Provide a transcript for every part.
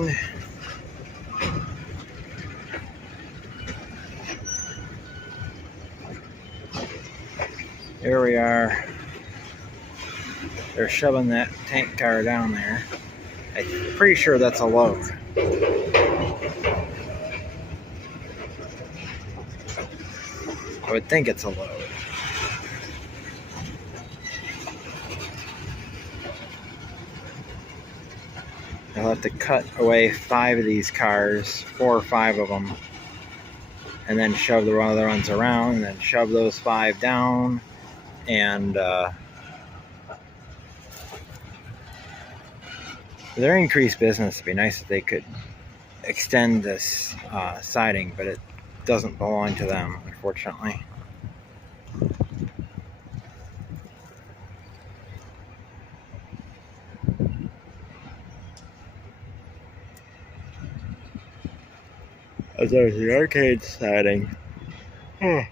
around. Here we are. They're shoving that tank car down there. I'm pretty sure that's a load. I would think it's a load. They'll have to cut away 5 of these cars, 4 or 5 of them, and then shove the other ones around, and then shove those 5 down, and for their increased business, it'd be nice if they could extend this siding, but it doesn't belong to them, unfortunately. As there's the Arcade siding. And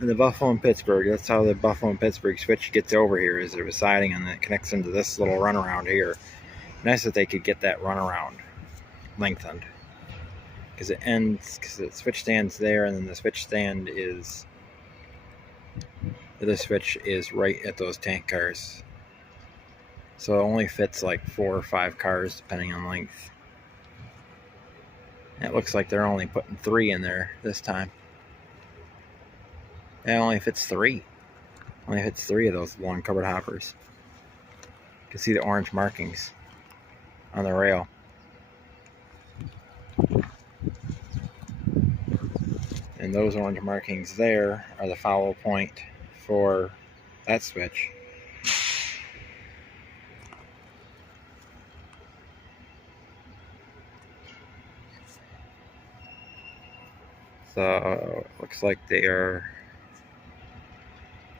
the Buffalo and Pittsburgh, that's how the Buffalo and Pittsburgh switch gets over here, is there's a siding and it connects into this little runaround here. Nice that they could get that runaround lengthened. Because it ends, because the switch stand's there, and then the switch stand is, the other switch is right at those tank cars. So it only fits like 4 or 5 cars depending on length. And it looks like they're only putting 3 in there this time. It only fits 3. Only fits 3 of those long covered hoppers. You can see the orange markings on the rail. And those orange markings there are the follow point for that switch. So it looks like they are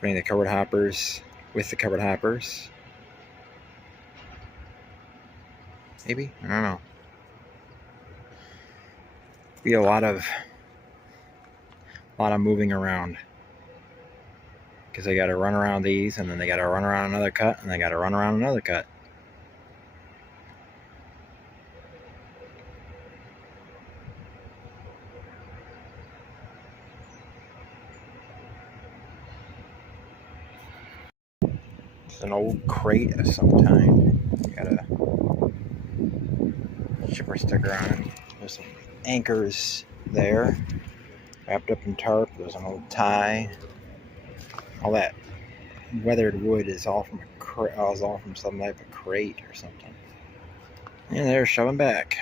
putting the covered hoppers with the covered hoppers. Maybe? I don't know. Be a lot of moving around, because they got to run around these, and then they got to run around another cut, and they got to run around another cut. It's an old crate of some kind. Got a shipper sticker on it. There's some anchors there, wrapped up in tarp. There's an old tie. All that weathered wood is all from some type of crate or something. And they're shoving back.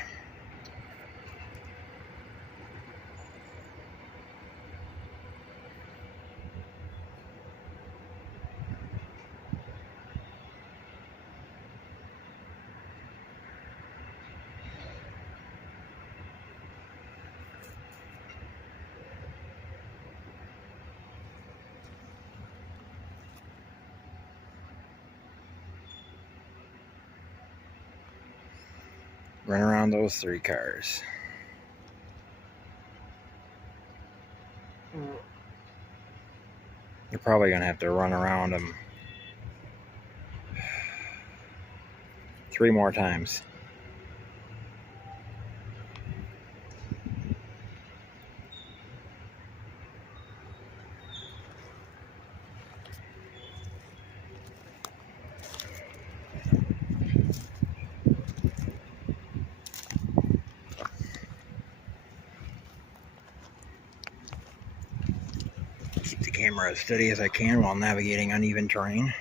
Run around those 3 cars. You're probably going to have to run around them 3 more times. Keep the camera as steady as I can while navigating uneven terrain.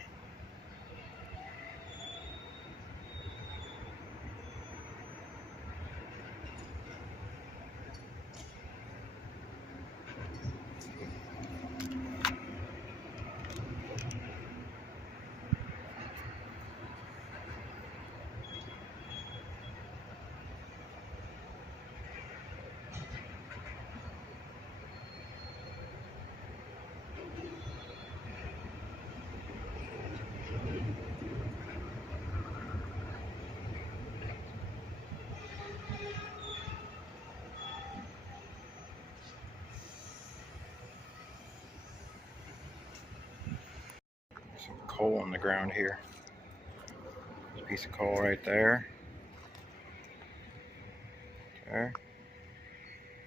Some coal on the ground here. There's a piece of coal right there. Okay.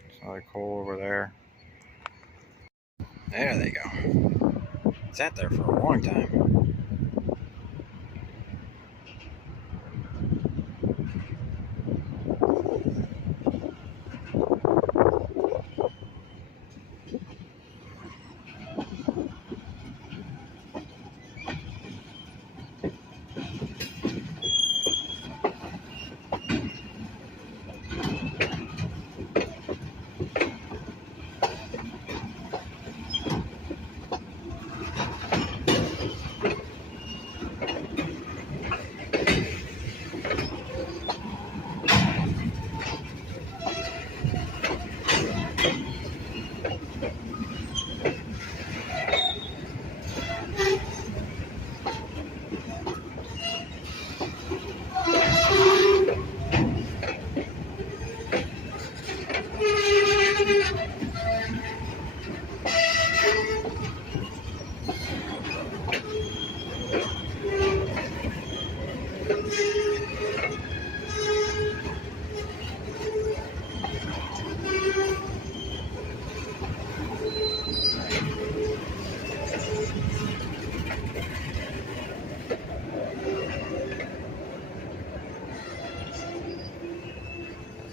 There's another coal over there. There they go. Sat there for a long time.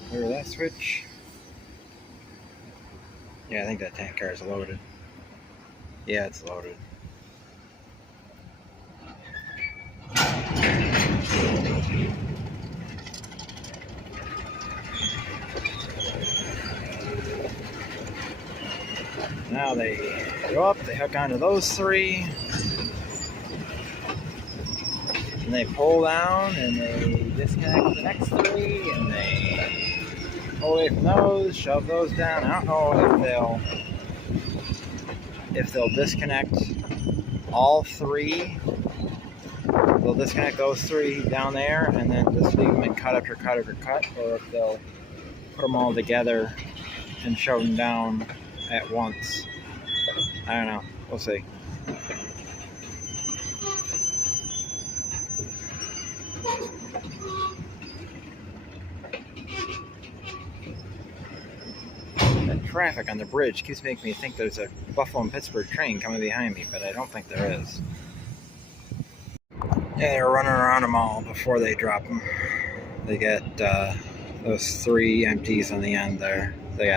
Clear that switch. Yeah, I think that tank car is loaded. Yeah, it's loaded. Now they go up, they hook onto those three, and they pull down, and they disconnect the next three, and they pull away from those, shove those down. I don't know if they'll disconnect all three. They'll disconnect those three down there, and then just leave them in cut after cut after cut, or if they'll put them all together and shove them down at once. I don't know. We'll see. That traffic on the bridge keeps making me think there's a Buffalo and Pittsburgh train coming behind me, but I don't think there is. Yeah, they're running around them all before they drop them. They get those three empties on the end there. They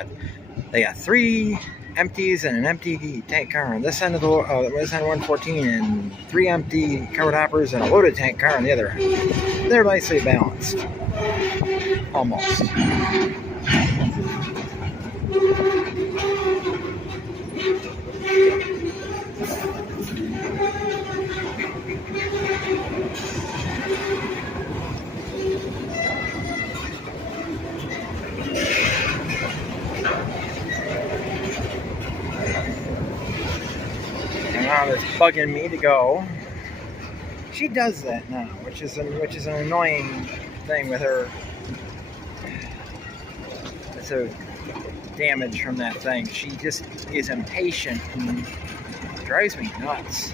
got three empties and an empty tank car on this end of this end 114, and three empty covered hoppers and a loaded tank car on the other end. They're nicely balanced, almost. Now it's bugging me to go. She does that now, which is an annoying thing with her. It's a damage from that thing. She just is impatient and drives me nuts.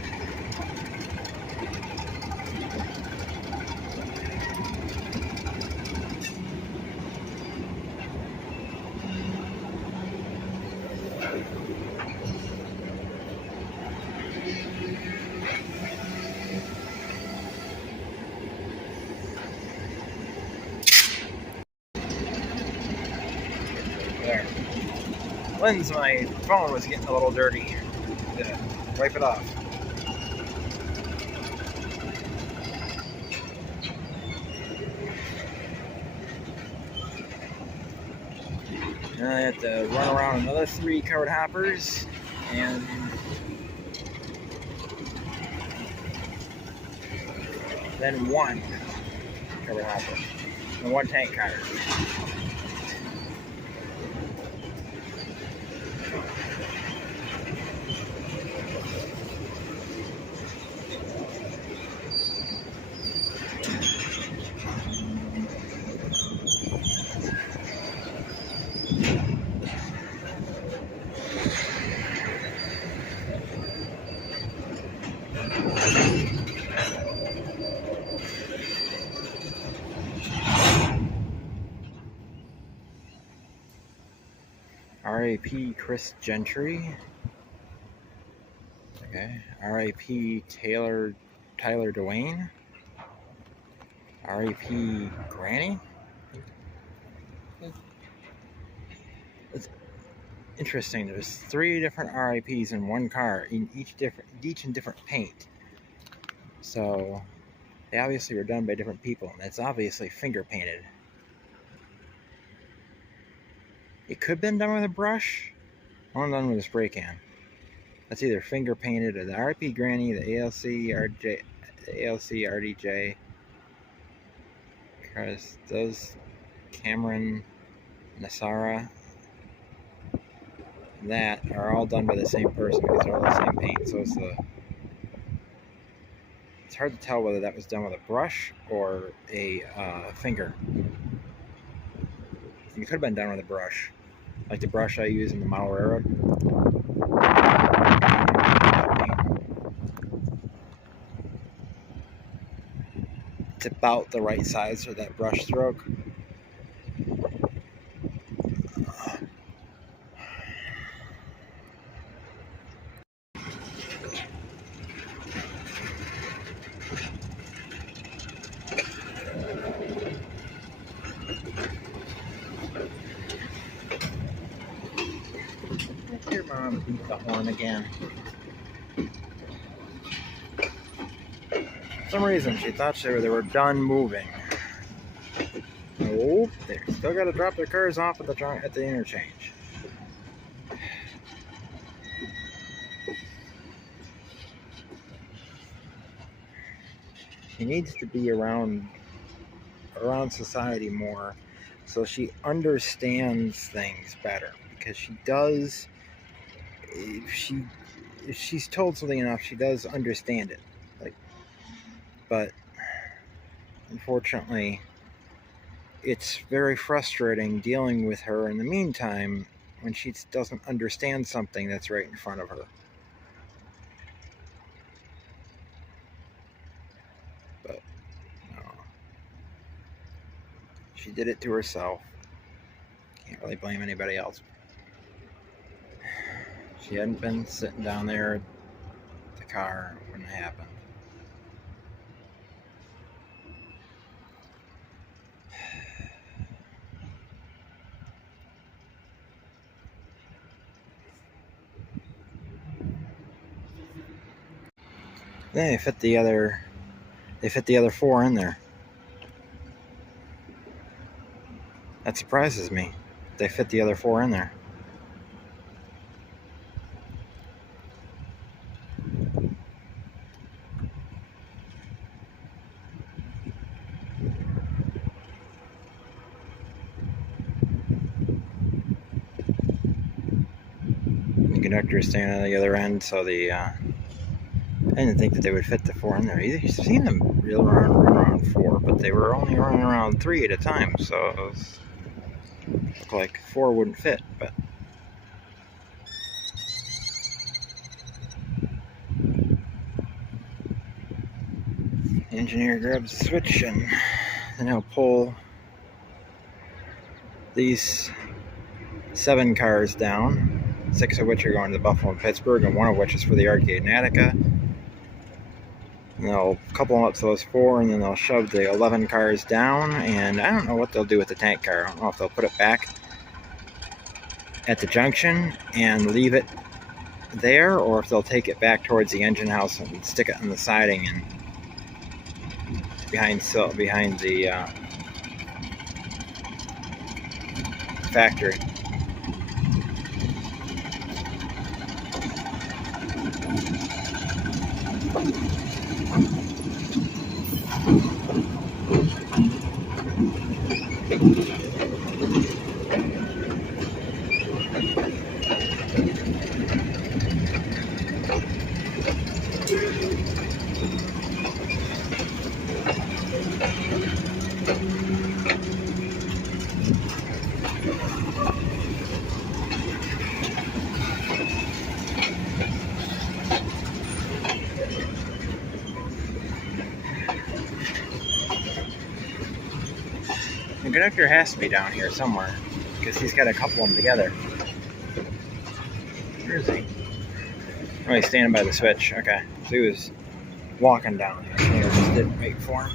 There. Lens, my phone was getting a little dirty. Yeah, wipe it off. Now I have to run around another three covered hoppers and then one covered hopper and one tank car. R.A.P. Chris Gentry. Okay. R.A.P. Tyler Dwayne. R.A.P. Granny. It's interesting. There's 3 different RIPs in one car, in each in different paint. So they obviously were done by different people, and it's obviously finger painted. It could have been done with a brush, or done with a spray can. That's either finger painted or the RIP Granny, the ALC RDJ. Because those Cameron, Nasara, that are all done by the same person because they're all the same paint. So it's hard to tell whether that was done with a brush or a finger. It could have been done with a brush, like the brush I use in the model railroad. It's about the right size for that brush stroke. Your mom beat the horn again. For some reason, she thought they were done moving. Nope, they still got to drop their cars off at the interchange. She needs to be around society more, so she understands things better. Because she does, if she's told something enough, she does understand it. But unfortunately, it's very frustrating dealing with her in the meantime when she doesn't understand something that's right in front of her. But no, she did it to herself. Can't really blame anybody else. She hadn't been sitting down there at the car, it wouldn't have happened. Then they fit the other 4 in there. That surprises me. They fit the other 4 in there. The conductor is standing on the other end, so I didn't think that they would fit the 4 in there either. You've seen them run around 4, but they were only running around 3 at a time, so it looked like 4 wouldn't fit. But the engineer grabs the switch, and then he'll pull these 7 cars down, 6 of which are going to the Buffalo and Pittsburgh, and 1 of which is for the Arcade and Attica. And they'll couple them up to those 4, and then they'll shove the 11 cars down, and I don't know what they'll do with the tank car. I don't know if they'll put it back at the junction and leave it there, or if they'll take it back towards the engine house and stick it on the siding and behind the factory. The conductor has to be down here somewhere because he's got to couple them together. Where is he? Oh, he's standing by the switch. Okay. So he was walking down there. So I just didn't wait for him.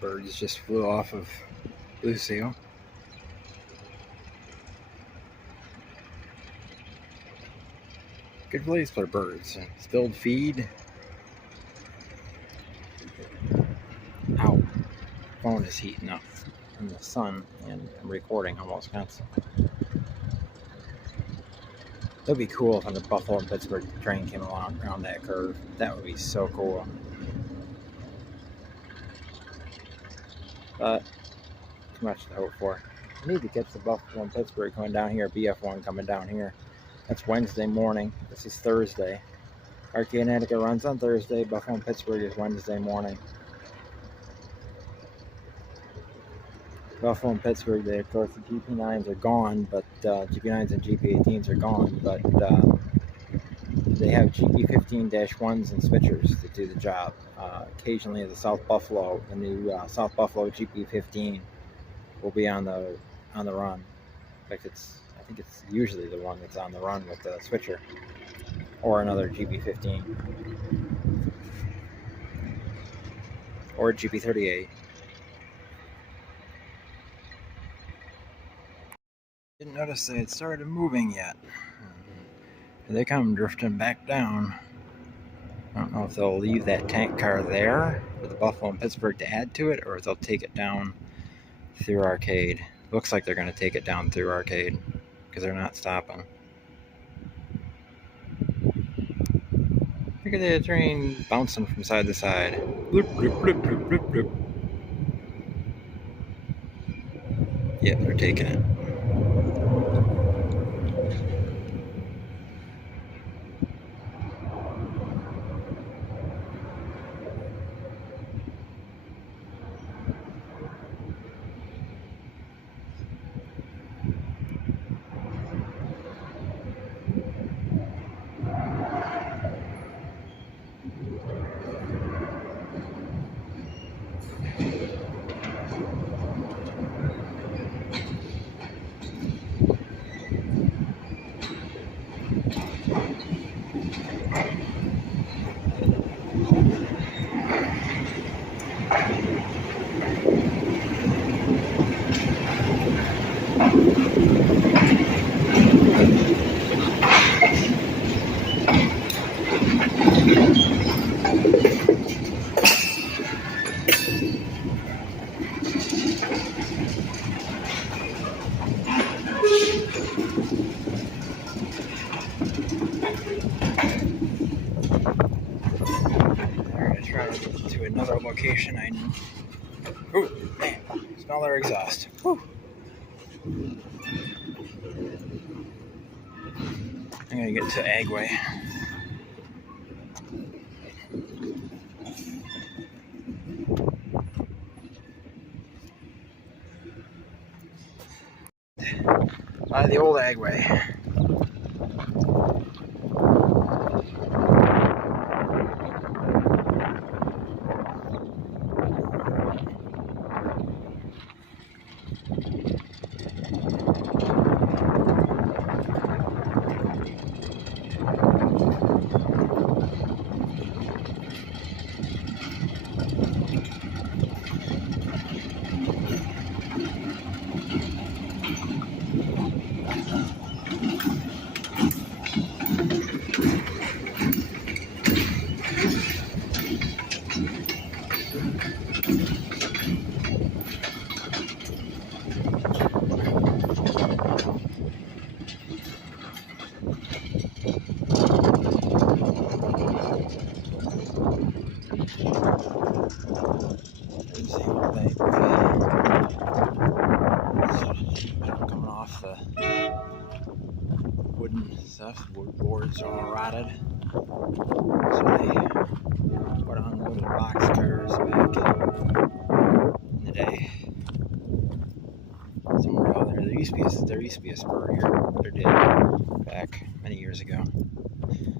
Birds just flew off of Lucille. Good place for birds. Spilled feed. Ow. Phone is heating up in the sun and I'm recording almost constantly. It'd be cool if the Buffalo and Pittsburgh train came along around that curve. That would be so cool. But too much to hope for. I need to catch the Buffalo and Pittsburgh coming down here, BF1 coming down here. That's Wednesday morning. This is Thursday. Arcade Jct runs on Thursday. Buffalo and Pittsburgh is Wednesday morning. Buffalo and Pittsburgh, of course, the GP9s are gone, but GP9s and GP18s are gone, but they have GP15-1s and switchers to do the job. Occasionally, the South Buffalo, the new South Buffalo GP15, will be on the run. In fact, I think it's usually the one that's on the run with the switcher, or another GP15, or GP38. Didn't notice they had started moving yet. They come drifting back down. I don't know if they'll leave that tank car there for the Buffalo and Pittsburgh to add to it, or if they'll take it down through Arcade. Looks like they're going to take it down through Arcade because they're not stopping. Look at the train bouncing from side to side. Bloop, bloop, bloop, bloop, bloop, bloop. Yeah, they're taking it. location. Ooh, man, smell their exhaust. Whew. I'm gonna get to Agway. The old Agway. Coming off the wooden stuff, wood boards are all rotted. So they put unloaded boxcars back in the day. Somewhere out there, there used to be a spur here. There did back many years ago.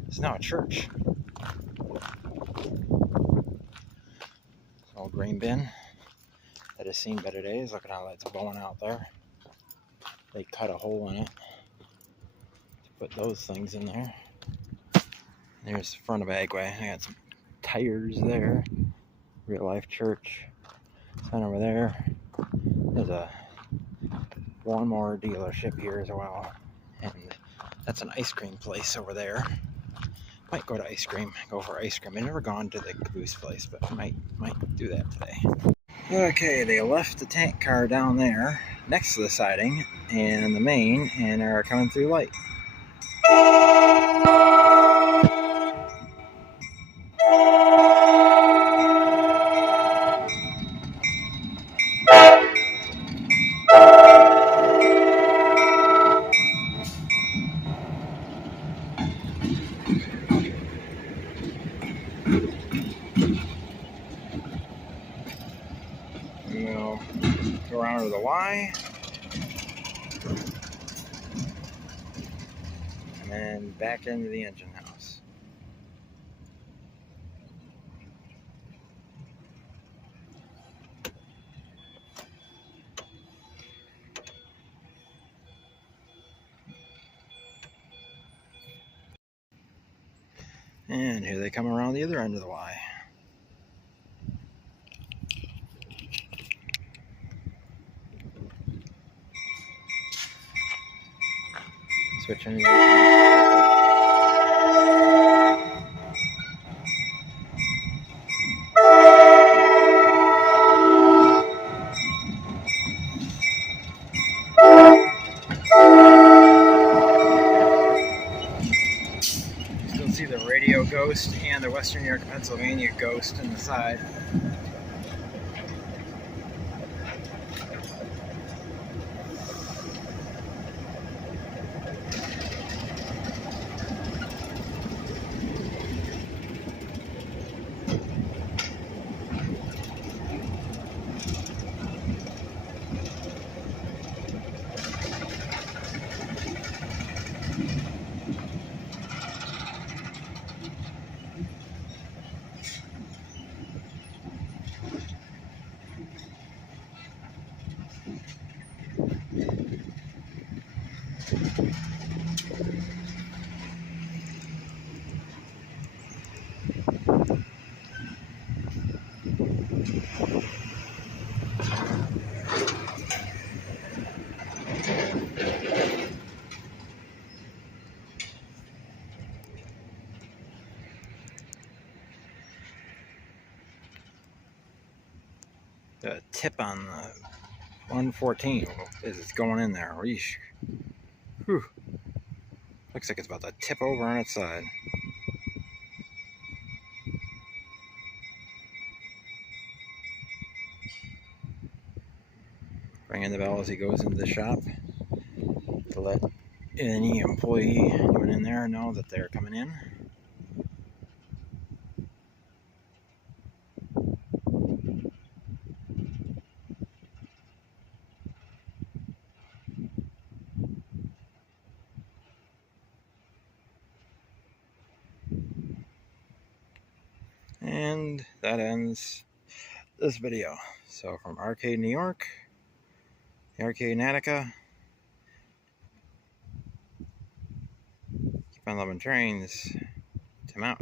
It's now a church. It's an old grain bin that has seen better days. Look at how that's bowing out there. They cut a hole in it to put those things in there. There's the front of Agway. I got some tires there. Real life church. Sign over there. There's a lawnmower dealership here as well. And that's an ice cream place over there. Might go to go for ice cream. I've never gone to the caboose place, but I might do that today. Okay, they left the tank car down there next to the siding and the main and are coming through light. We'll go around to the Y. And then back into the engine house. And here they come around the other end of the Y. Switching. Still see the radio ghost and the Western New York, Pennsylvania ghost in the side. The tip on the 114 is going in there. Eesh. Whew. Looks like it's about to tip over on its side. ringing the bell as he goes into the shop to let any employee anyone in there know that they're coming in. And that ends this video. So from Arcade, New York, the Arcade in Attica, keep on loving trains, Tim out.